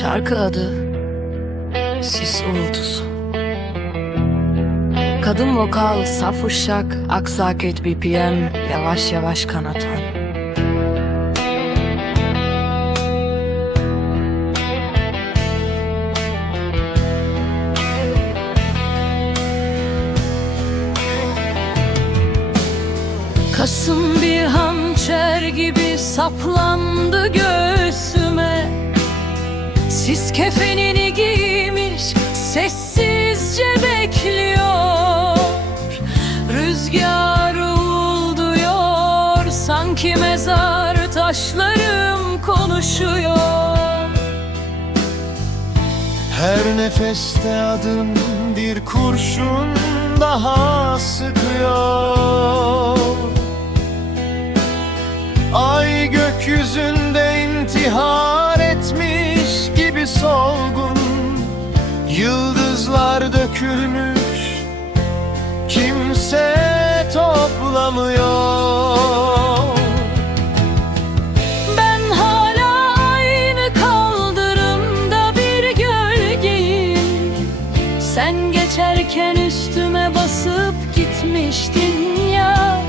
Şarkı adı Sis Uğultusu. Kadın vokal saf uşak Aksaket BPM Yavaş yavaş kanatan. Kasım bir hançer gibi saplandı göğsüme sanki mezar taşlarım konuşuyor. Her nefeste adım bir kurşun daha sıkıyor Sen geçerken üstüme basıp gitmiştin ya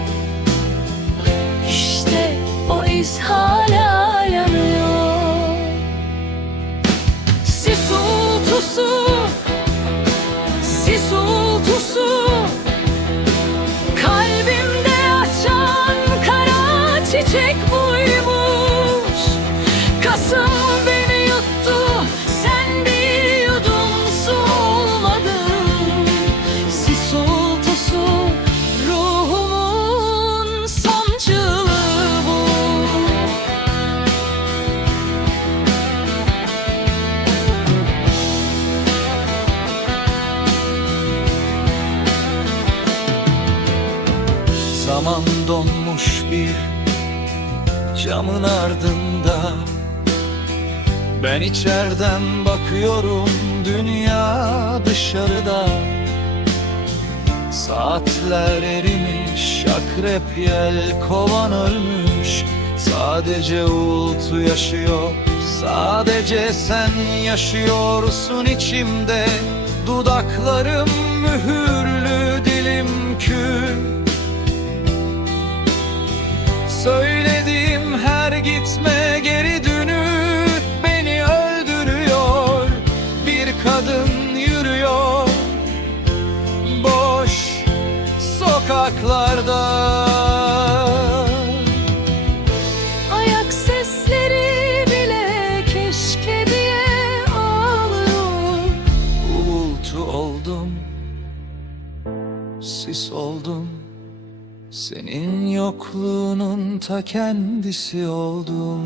Zaman donmuş bir camın ardında. Ben içeriden bakıyorum dünya dışarıda. Saatler erimiş akrep yel kovan ölmüş. Sadece uğultu yaşıyor Sadece sen yaşıyorsun içimde. Dudaklarım mühürlü sis oldum. Senin yokluğunun ta kendisi oldum